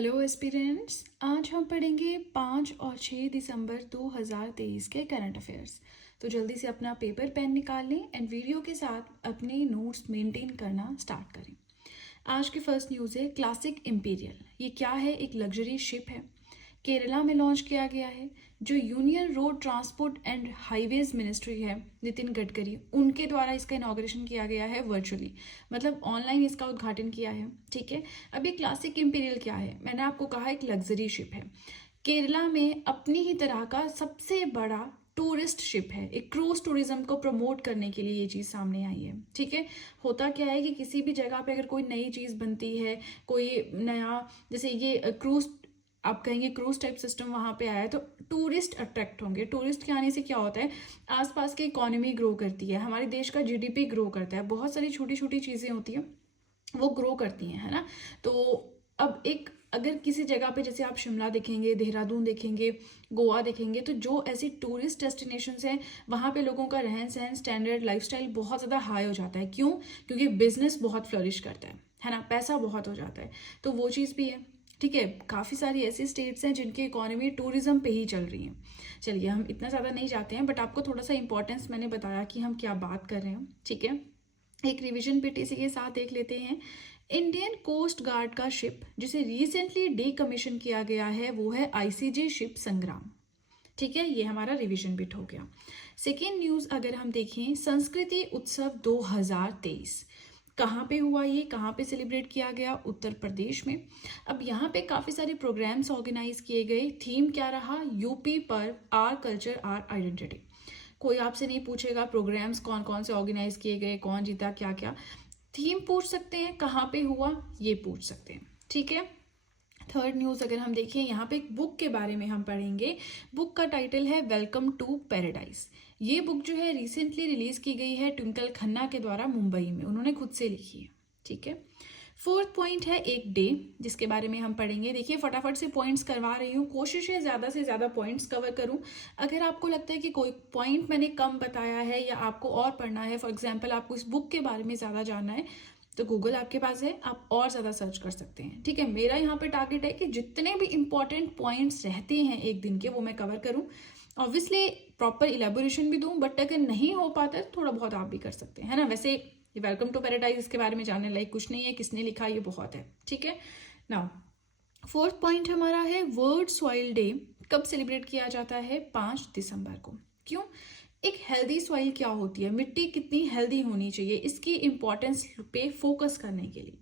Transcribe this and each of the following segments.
Hello aspirants, आज हम पढ़ेंगे 5 और 6 दिसंबर 2023 के करंट अफेयर्स। तो जल्दी से अपना पेपर पेन निकाल लें एंड वीडियो के साथ अपने नोट्स मेंटेन करना स्टार्ट करें। आज की फर्स्ट न्यूज़ है क्लासिक इंपीरियल। ये क्या है? एक लग्जरी शिप है, केरला में लॉन्च किया गया है। जो union road transport and highways ministry है, नितिन गडकरी, उनके द्वारा इसका इनॉग्रेशन किया गया है वर्चुअली, मतलब ऑनलाइन इसका उद्घाटन किया है। ठीक है, अब ये क्लासिक इंपीरियल क्या है? मैंने आपको कहा एक लग्जरी शिप है, केरला में अपनी ही तरह का सबसे बड़ा टूरिस्ट शिप है। एक क्रूज टूरिज्म को प्रमोट करने के लिए ये चीज़ सामने आई है। ठीक है, होता क्या है कि किसी भी जगह पे अगर कोई नई चीज़ बनती है, कोई नया, जैसे ये क्रूज, आप कहेंगे क्रूज टाइप सिस्टम वहाँ पे आया है, तो टूरिस्ट अट्रैक्ट होंगे। टूरिस्ट के आने से क्या होता है, आसपास की इकोनॉमी ग्रो करती है, हमारे देश का जीडीपी ग्रो करता है, बहुत सारी छोटी छोटी चीज़ें होती हैं वो ग्रो करती हैं, है ना। तो अब एक अगर किसी जगह पे जैसे आप शिमला देखेंगे, देहरादून देखेंगे, गोवा देखेंगे, तो जो ऐसी टूरिस्ट डेस्टिनेशंस हैं वहाँ पे लोगों का रहन सहन, स्टैंडर्ड, लाइफस्टाइल बहुत ज़्यादा हाई हो जाता है। क्यों? क्योंकि बिजनेस बहुत फ्लरिश करता है ना, पैसा बहुत हो जाता है, तो वो चीज़ भी है। ठीक है, काफ़ी सारी ऐसी स्टेट्स हैं जिनकी इकोनॉमी टूरिज्म पे ही चल रही है। चलिए, हम इतना ज़्यादा नहीं जाते हैं, बट आपको थोड़ा सा इंपॉर्टेंस मैंने बताया कि हम क्या बात कर रहे हैं। ठीक है, एक रिवीजन पीटीसी के साथ देख लेते हैं। इंडियन कोस्ट गार्ड का शिप जिसे रिसेंटली डीकमीशन किया गया है वो है आईसीजे शिप संग्राम। ठीक है, ये हमारा रिवीजन बिट हो गया। सेकेंड न्यूज़ अगर हम देखें, संस्कृति उत्सव 2023 कहाँ पे हुआ? ये कहाँ पे सेलिब्रेट किया गया? उत्तर प्रदेश में। अब यहाँ पे काफ़ी सारे प्रोग्राम्स ऑर्गेनाइज किए गए। थीम क्या रहा? यूपी पर आर कल्चर आर आइडेंटिटी। कोई आपसे नहीं पूछेगा प्रोग्राम्स कौन कौन से ऑर्गेनाइज किए गए, कौन जीता, क्या क्या। थीम पूछ सकते हैं, कहाँ पे हुआ ये पूछ सकते हैं। ठीक है, थर्ड न्यूज़ अगर हम देखें, यहाँ पे एक बुक के बारे में हम पढ़ेंगे। बुक का टाइटल है वेलकम टू पैराडाइज। ये बुक जो है रिसेंटली रिलीज की गई है ट्विंकल खन्ना के द्वारा मुंबई में, उन्होंने खुद से लिखी है। ठीक है, फोर्थ पॉइंट है एक डे, जिसके बारे में हम पढ़ेंगे। देखिए, फटाफट से पॉइंट्स करवा रही हूँ, कोशिश है ज़्यादा से ज़्यादा पॉइंट्स कवर करूँ। अगर आपको लगता है कि कोई पॉइंट मैंने कम बताया है या आपको और पढ़ना है, फॉर एग्जाम्पल आपको इस बुक के बारे में ज़्यादा जानना है, तो गूगल आपके पास है, आप और ज़्यादा सर्च कर सकते हैं। ठीक है, मेरा यहाँ पे टारगेट है कि जितने भी इंपॉर्टेंट पॉइंट्स रहते हैं एक दिन के, वो मैं कवर करूँ। ऑब्वियसली प्रॉपर इलेबोरेशन भी दूँ, बट अगर नहीं हो पाता तो थोड़ा बहुत आप भी कर सकते हैं, है ना। वैसे वेलकम टू पैराडाइज इसके बारे में जानने लायक कुछ नहीं है, किसने लिखा ये बहुत है। ठीक है, नाउ फोर्थ पॉइंट हमारा है वर्ल्ड सॉइल डे कब सेलिब्रेट किया जाता है? 5 दिसंबर को। क्यों? एक हेल्दी सॉइल क्या होती है, मिट्टी कितनी हेल्दी होनी चाहिए, इसकी इंपॉर्टेंस पे फोकस करने के लिए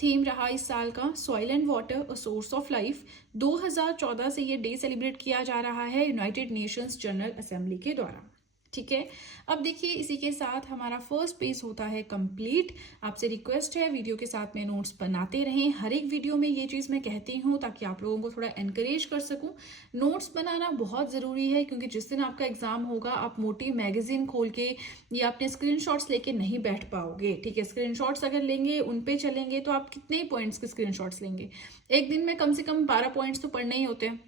थीम रहा इस साल का soil and water a source of life. 2014 से ये डे सेलिब्रेट किया जा रहा है यूनाइटेड नेशंस जनरल असेंबली के द्वारा। ठीक है, अब देखिए इसी के साथ हमारा फर्स्ट पेज होता है कंप्लीट। आपसे रिक्वेस्ट है वीडियो के साथ में नोट्स बनाते रहें। हर एक वीडियो में ये चीज़ मैं कहती हूँ ताकि आप लोगों को थोड़ा एनकरेज कर सकूँ। नोट्स बनाना बहुत ज़रूरी है, क्योंकि जिस दिन आपका एग्जाम होगा आप मोटी मैगजीन खोल के या अपने स्क्रीनशॉट्स लेके नहीं बैठ पाओगे। ठीक है, स्क्रीनशॉट्स अगर लेंगे, उन पे चलेंगे, तो आप कितने पॉइंट्स के स्क्रीनशॉट्स लेंगे? एक दिन में कम से कम 12 पॉइंट्स तो पढ़ने ही होते हैं,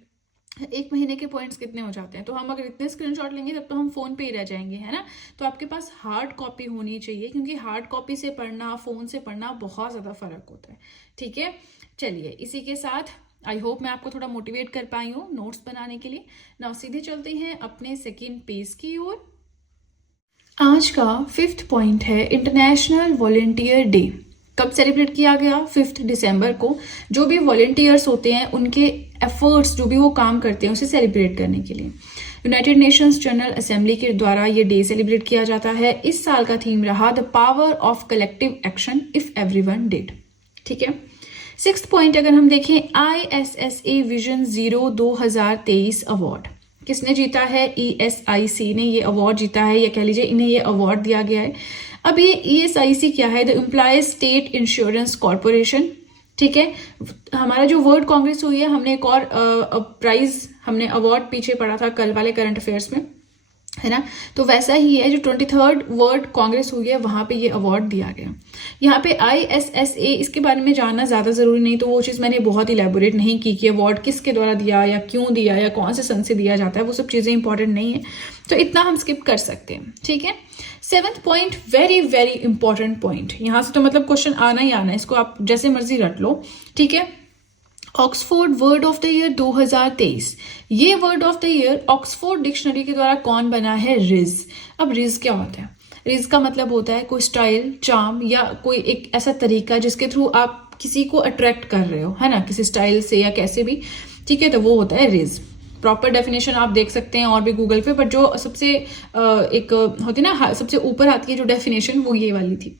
एक महीने के पॉइंट्स कितने हो जाते हैं? तो हम अगर इतने स्क्रीनशॉट लेंगे तब तो हम फोन पे ही रह जाएंगे, है ना। तो आपके पास हार्ड कॉपी होनी चाहिए, क्योंकि हार्ड कॉपी से पढ़ना, फोन से पढ़ना बहुत ज़्यादा फर्क होता है। ठीक है, चलिए इसी के साथ आई होप मैं आपको थोड़ा मोटिवेट कर पाई हूँ नोट्स बनाने के लिए। नाउ सीधे चलते हैं अपने सेकेंड पेज की ओर। आज का फिफ्थ पॉइंट है इंटरनेशनल वॉलेंटियर डे कब सेलिब्रेट किया गया? 5 दिसंबर को। जो भी वॉलेंटियर्स होते हैं उनके एफर्ट्स, जो भी वो काम करते हैं, उसे सेलिब्रेट करने के लिए यूनाइटेड नेशंस जनरल असेंबली के द्वारा ये डे सेलिब्रेट किया जाता है। इस साल का थीम रहा the power of collective action if everyone did. ठीक है, सिक्स्थ पॉइंट अगर हम देखें, ISSA विजन 0 2023 अवार्ड किसने जीता है? ESIC ने ये अवार्ड जीता है, या कह लीजिए इन्हें ये अवार्ड दिया गया है। अब ये ESIC क्या है? The employees state insurance corporation. ठीक है, हमारा जो वर्ल्ड कांग्रेस हुई है, हमने एक और प्राइज, हमने अवार्ड पीछे पढ़ा था कल वाले करंट अफेयर्स में, है ना। तो वैसा ही है, जो 23rd वर्ल्ड कांग्रेस हुई है वहाँ पे ये अवार्ड दिया गया। यहाँ पे ISSA, इसके बारे में जानना ज़्यादा ज़रूरी नहीं, तो वो चीज़ मैंने बहुत इलेबोरेट नहीं की कि अवार्ड किसके द्वारा दिया या क्यों दिया या कौन से सन से दिया जाता है, वो सब चीज़ें इंपॉर्टेंट नहीं है, तो इतना हम स्किप कर सकते हैं। ठीक है, seventh point very very important point, यहाँ से तो मतलब क्वेश्चन आना ही आना है, इसको आप जैसे मर्जी रट लो। ठीक है, Oxford word of the year 2023, ये word of the year Oxford dictionary के द्वारा कौन बना है? रिज। अब रिज क्या होता है? रिज का मतलब होता है कोई स्टाइल, चार्म या कोई एक ऐसा तरीका जिसके थ्रू आप किसी को अट्रैक्ट कर रहे हो, है ना, किसी स्टाइल से या कैसे भी, ठीक है, तो वो होता है रिज। प्रॉपर डेफिनेशन आप देख सकते हैं और भी गूगल पे, बट जो सबसे एक होती है ना, सबसे ऊपर आती है जो डेफिनेशन, वो ये वाली थी।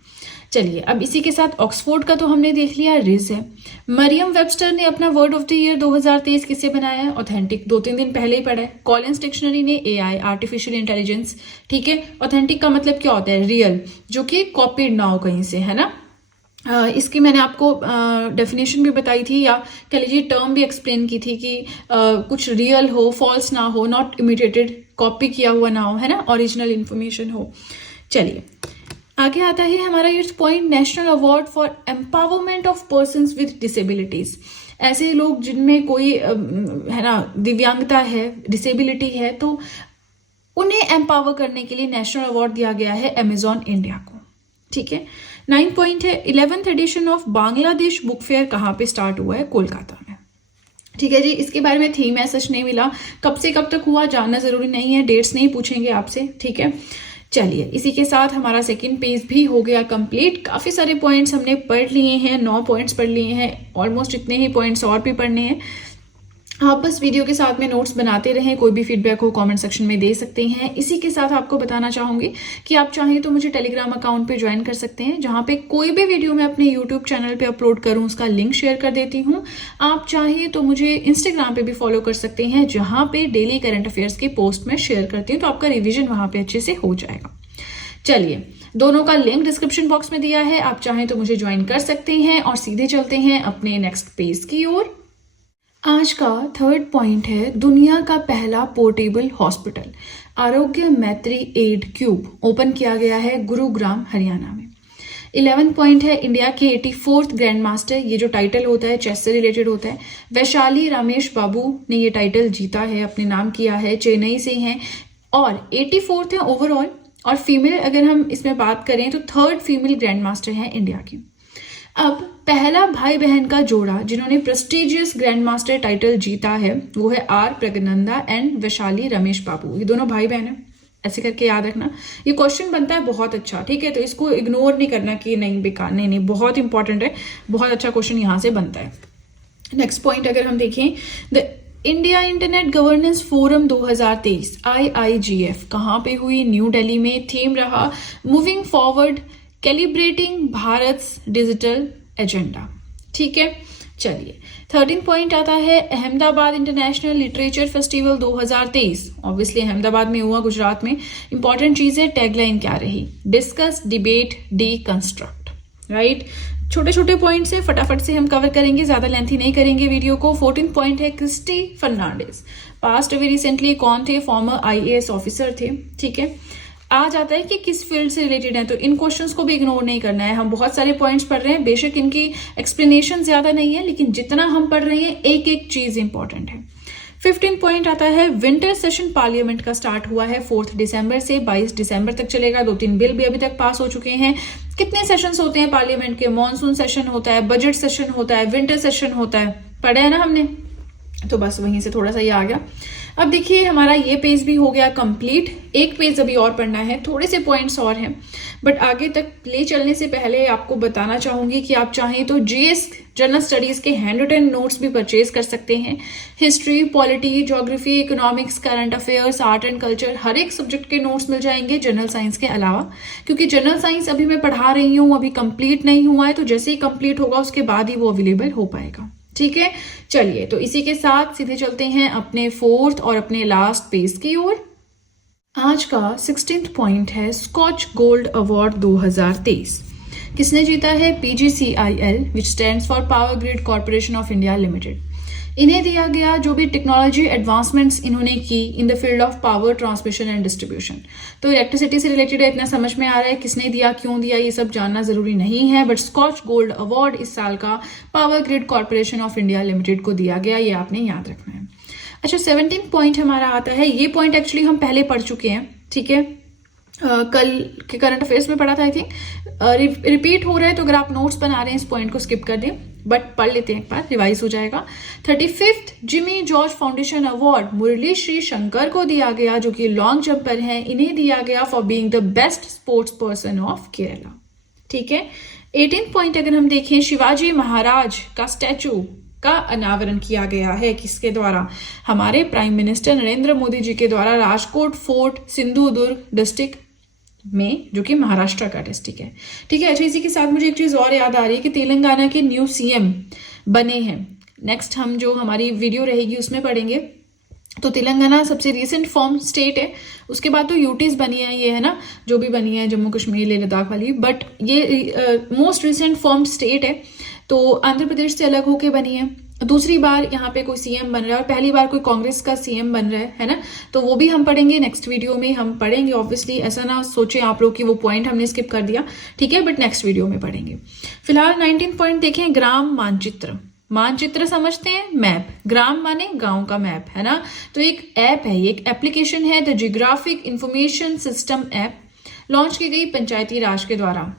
चलिए, अब इसी के साथ ऑक्सफोर्ड का तो हमने देख लिया, रिज है। मरियम वेबस्टर ने अपना वर्ड ऑफ द ईयर 2023 किससे बनाया है? ऑथेंटिक, 2-3 दिन पहले ही पढ़ा है। कॉलिंस डिक्शनरी ने एआई, आर्टिफिशियल इंटेलिजेंस, ठीक है। ऑथेंटिक का मतलब क्या होता है? रियल, जो कि कॉपीड ना हो कहीं से, है ना। इसकी मैंने आपको डेफिनेशन भी बताई थी, या कह लीजिए टर्म भी एक्सप्लेन की थी कि कुछ रियल हो, फॉल्स ना हो, नॉट इमिटेटेड, कॉपी किया हुआ ना हो, है ना, ओरिजिनल इंफॉर्मेशन हो। चलिए, आगे आता है हमारा ये point, national award for empowerment of persons with disabilities. ऐसे लोग जिनमें कोई है ना दिव्यांगता है, डिसेबिलिटी है, तो उन्हें एम्पावर करने के लिए नेशनल अवार्ड दिया गया है अमेजॉन इंडिया को, ठीक है। 9 पॉइंट है, 11th edition of Bangladesh book fair कहाँ पे स्टार्ट हुआ है? कोलकाता में, ठीक है जी। इसके बारे में थीम सच नहीं मिला, कब से कब तक हुआ जानना जरूरी नहीं है, डेट्स नहीं पूछेंगे आपसे, ठीक है। चलिए, इसी के साथ हमारा सेकंड पेज भी हो गया कंप्लीट। काफी सारे पॉइंट्स हमने पढ़ लिए हैं, 9 पॉइंट्स पढ़ लिए हैं, ऑलमोस्ट इतने ही पॉइंट्स और भी पढ़ने हैं। आप बस वीडियो के साथ में नोट्स बनाते रहें, कोई भी फीडबैक हो कमेंट सेक्शन में दे सकते हैं। इसी के साथ आपको बताना चाहूंगी कि आप चाहें तो मुझे टेलीग्राम अकाउंट पे ज्वाइन कर सकते हैं, जहां पे कोई भी वीडियो मैं अपने यूट्यूब चैनल पे अपलोड करूं उसका लिंक शेयर कर देती हूं। आप चाहें तो मुझे इंस्टाग्राम पे भी फॉलो कर सकते हैं, जहां पे डेली करंट अफेयर्स की पोस्ट में शेयर करती हूँ, तो आपका रिविजन वहां पे अच्छे से हो जाएगा। चलिए, दोनों का लिंक डिस्क्रिप्शन बॉक्स में दिया है, आप चाहें तो मुझे ज्वाइन कर सकते हैं। और सीधे चलते हैं अपने नेक्स्ट पेज की ओर। आज का थर्ड पॉइंट है, दुनिया का पहला पोर्टेबल हॉस्पिटल आरोग्य मैत्री एड क्यूब ओपन किया गया है गुरुग्राम, हरियाणा में। 11 पॉइंट है, इंडिया के 84th ग्रैंड मास्टर, ये जो टाइटल होता है चेस से रिलेटेड होता है, वैशाली रमेश बाबू ने ये टाइटल जीता है, अपने नाम किया है, चेन्नई से हैं और 84th है ओवरऑल। और फीमेल अगर हम इसमें बात करें तो 3rd फीमेल ग्रैंड मास्टर है इंडिया की। अब पहला भाई बहन का जोड़ा जिन्होंने प्रेस्टिजियस ग्रैंड मास्टर टाइटल जीता है वो है आर प्रगनंदा एंड वैशाली रमेश बाबू। ये दोनों भाई बहन है, ऐसे करके याद रखना। ये क्वेश्चन बनता है बहुत अच्छा, ठीक है, तो इसको इग्नोर नहीं करना कि नहीं बेकार, नहीं, बहुत इंपॉर्टेंट है, बहुत अच्छा क्वेश्चन यहाँ से बनता है। नेक्स्ट पॉइंट अगर हम देखें, the India internet governance forum 2023 IIGF कहाँ पे हुई? न्यू दिल्ली में। थीम रहा moving forward calibrating Bharat digital agenda, ठीक है। चलिए, 13 पॉइंट आता है, Ahmedabad international literature festival 2023 obviously Ahmedabad में हुआ, गुजरात में। इंपॉर्टेंट चीज है, टैगलाइन क्या रही? Discuss, debate, deconstruct, right. छोटे छोटे पॉइंट्स है, फटाफट से हम कवर करेंगे, ज्यादा लेंथी नहीं करेंगे वीडियो को। 14 पॉइंट है, क्रिस्टी फर्नांडिस पास्ट अभी रिसेंटली, कौन थे? फॉर्मर IAS ऑफिसर थे, ठीक है। आ जाता है कि किस फील्ड से रिलेटेड है, तो इन क्वेश्चंस को भी इग्नोर नहीं करना है। हम बहुत सारे पॉइंट्स पढ़ रहे हैं, बेशक इनकी एक्सप्लेनेशन ज्यादा नहीं है, लेकिन जितना हम पढ़ रहे हैं एक एक चीज इंपॉर्टेंट है। 15 पॉइंट आता है, विंटर सेशन पार्लियामेंट का स्टार्ट हुआ है 4 दिसंबर से 22 दिसंबर तक चलेगा। 2-3 बिल भी अभी तक पास हो चुके हैं। कितने सेशंस होते हैं पार्लियामेंट के? मॉनसून सेशन होता है, बजट सेशन होता है, विंटर सेशन होता है, पढ़े है ना हमने, तो बस वहीं से थोड़ा सा ये आ गया। अब देखिए, हमारा ये पेज भी हो गया कंप्लीट। एक पेज अभी और पढ़ना है, थोड़े से पॉइंट्स और हैं, बट आगे तक ले चलने से पहले आपको बताना चाहूंगी कि आप चाहें तो GS जनरल स्टडीज के हैंड रिटन नोट्स भी परचेज कर सकते हैं। History, polity, geography, economics, current affairs, art and culture, हर एक सब्जेक्ट के नोट्स मिल जाएंगे जनरल साइंस के अलावा, क्योंकि जनरल साइंस अभी मैं पढ़ा रही हूँ, अभी कंप्लीट नहीं हुआ है, तो जैसे ही कंप्लीट होगा उसके बाद ही वो अवेलेबल हो पाएगा, ठीक है। चलिए, तो इसी के साथ सीधे चलते हैं अपने 4th और अपने लास्ट पेज की ओर। आज का 16th पॉइंट है, स्कॉच गोल्ड अवार्ड 2023 किसने जीता है? PGCIL which stands for power grid corporation of India limited. इन्हें दिया गया जो भी टेक्नोलॉजी एडवांसमेंट्स इन्होंने की in the field of power transmission and distribution. तो इलेक्ट्रिसिटी से रिलेटेड इतना समझ में आ रहा है, किसने दिया, क्यों दिया, ये सब जानना जरूरी नहीं है, बट स्कॉच गोल्ड अवार्ड इस साल का power grid corporation of India limited को दिया गया, ये आपने याद रखना है। अच्छा, 17 पॉइंट हमारा आता है, ये पॉइंट एक्चुअली हम पहले पढ़ चुके हैं, ठीक है, कल के करंट अफेयर्स में पढ़ा था, आई थिंक रिपीट हो रहा है, तो अगर आप नोट्स बना रहे हैं इस पॉइंट को स्किप कर दें। बट पढ़ लेते हैं एक बार, रिवाइज हो जाएगा। 35th Jimmy George foundation award Murali Sreeshankar को दिया गया, जो कि लॉन्ग जंपर हैं, इन्हें दिया गया for being the best sports person of Kerala. ठीक है। 18th पॉइंट अगर हम देखें, शिवाजी महाराज का स्टैचू का अनावरण किया गया है, किसके द्वारा? हमारे प्राइम मिनिस्टर नरेंद्र मोदी जी के द्वारा, राजकोट फोर्ट सिंधुदुर्ग डिस्ट्रिक्ट में, जो कि महाराष्ट्र का डिस्ट्रिक्ट है। ठीक है। अच्छा, इसी के साथ मुझे एक चीज और याद आ रही है कि तेलंगाना के न्यू सीएम बने हैं। नेक्स्ट हम जो हमारी वीडियो रहेगी उसमें पढ़ेंगे। तो तेलंगाना सबसे रिसेंट फॉर्म स्टेट है, उसके बाद तो यूटीज बनी है, ये है ना जो भी बनी है जम्मू कश्मीर लेह लद्दाख वाली, बट ये मोस्ट रिसेंट फॉर्म स्टेट है। तो आंध्र प्रदेश से अलग होके बनी है। दूसरी बार यहाँ पे कोई सीएम बन रहा है और पहली बार कोई कांग्रेस का सीएम बन रहा है ना, तो वो भी हम पढ़ेंगे नेक्स्ट वीडियो में, हम पढ़ेंगे। ऑब्वियसली ऐसा ना सोचें आप लोग कि वो पॉइंट हमने स्किप कर दिया, ठीक है, बट नेक्स्ट वीडियो में पढ़ेंगे। फिलहाल 19 पॉइंट देखें, ग्राम मानचित्र। मानचित्र समझते हैं, मैप, ग्राम माने गांव का मैप, है ना। तो एक ऐप है, एक एप्लीकेशन है, the geographic information system app, launch की गई पंचायती राज के द्वारा।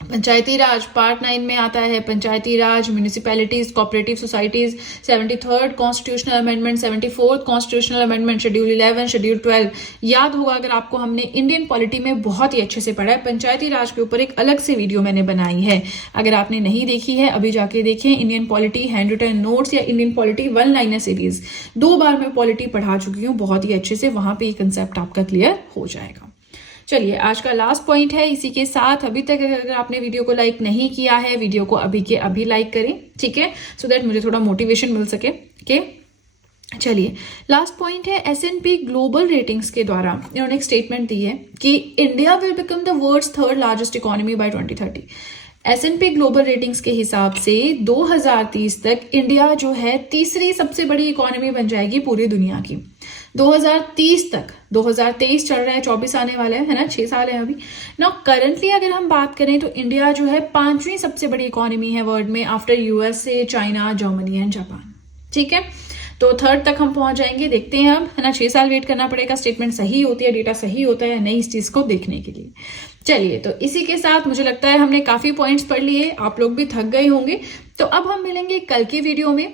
पंचायती राज पार्ट 9 में आता है, Panchayati Raj, municipalities, cooperative societies, 73rd constitutional amendment, 74th constitutional amendment, schedule 11, schedule 12 याद होगा अगर आपको, हमने इंडियन पॉलिटी में बहुत ही अच्छे से पढ़ा है। पंचायती राज के ऊपर एक अलग से वीडियो मैंने बनाई है, अगर आपने नहीं देखी है अभी जाके देखें। Indian polity hand written notes या इंडियन पॉलिटी 1-लाइनर सीरीज 2 बार मैं पॉलिटी पढ़ा चुकी हूँ बहुत ही अच्छे से, वहां पे ये कंसेप्ट आपका क्लियर हो जाएगा। चलिए, आज का लास्ट पॉइंट है। इसी के साथ अभी तक अगर आपने वीडियो को लाइक नहीं किया है, वीडियो को अभी के अभी लाइक करें, ठीक है, सो दैट मुझे थोड़ा मोटिवेशन मिल सके। ओके, चलिए, लास्ट पॉइंट है, S&P ग्लोबल रेटिंग्स के द्वारा इन्होंने एक स्टेटमेंट दी है कि India will become the world's 3rd largest economy by 2030। S&P global ratings के हिसाब से 2030 तक इंडिया जो है तीसरी सबसे बड़ी इकोनॉमी बन जाएगी पूरी दुनिया की। 2030 तक, 2023 चल रहा है, 24 आने वाला है ना, 6 साल है अभी ना। करंटली अगर हम बात करें तो इंडिया जो है 5वीं सबसे बड़ी इकोनॉमी है वर्ल्ड में, after USA, China, Germany and Japan. ठीक है, तो 3rd तक हम पहुंच जाएंगे, देखते हैं अब, है ना। 6 साल वेट करना पड़ेगा, स्टेटमेंट सही होती है, डेटा सही होता है नहीं, इस चीज को देखने के लिए। चलिए, तो इसी के साथ मुझे लगता है हमने काफी पॉइंट्स पढ़ लिए, आप लोग भी थक गए होंगे। तो अब हम मिलेंगे कल की वीडियो में,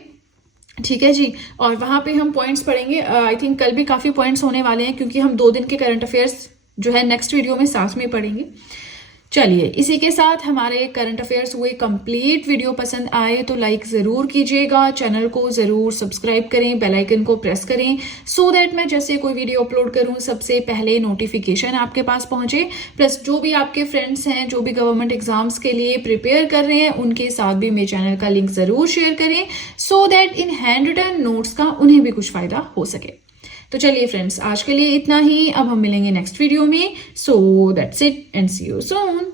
ठीक है जी, और वहां पे हम पॉइंट्स पढ़ेंगे। आई थिंक कल भी काफी पॉइंट्स होने वाले हैं, क्योंकि हम 2 दिन के करंट अफेयर्स जो है नेक्स्ट वीडियो में साथ में पढ़ेंगे। चलिए, इसी के साथ हमारे करंट अफेयर्स हुए कंप्लीट। वीडियो पसंद आए तो लाइक जरूर कीजिएगा, चैनल को जरूर सब्सक्राइब करें, बेल आइकन को प्रेस करें, सो दैट मैं जैसे कोई वीडियो अपलोड करूं सबसे पहले नोटिफिकेशन आपके पास पहुंचे। प्लस जो भी आपके फ्रेंड्स हैं जो भी गवर्नमेंट एग्जाम्स के लिए प्रिपेयर कर रहे हैं, उनके साथ भी मेरे चैनल का लिंक जरूर शेयर करें, so that in hand written notes का उन्हें भी कुछ फायदा हो सके। तो चलिए फ्रेंड्स, आज के लिए इतना ही, अब हम मिलेंगे नेक्स्ट वीडियो में। So that's it and see you soon.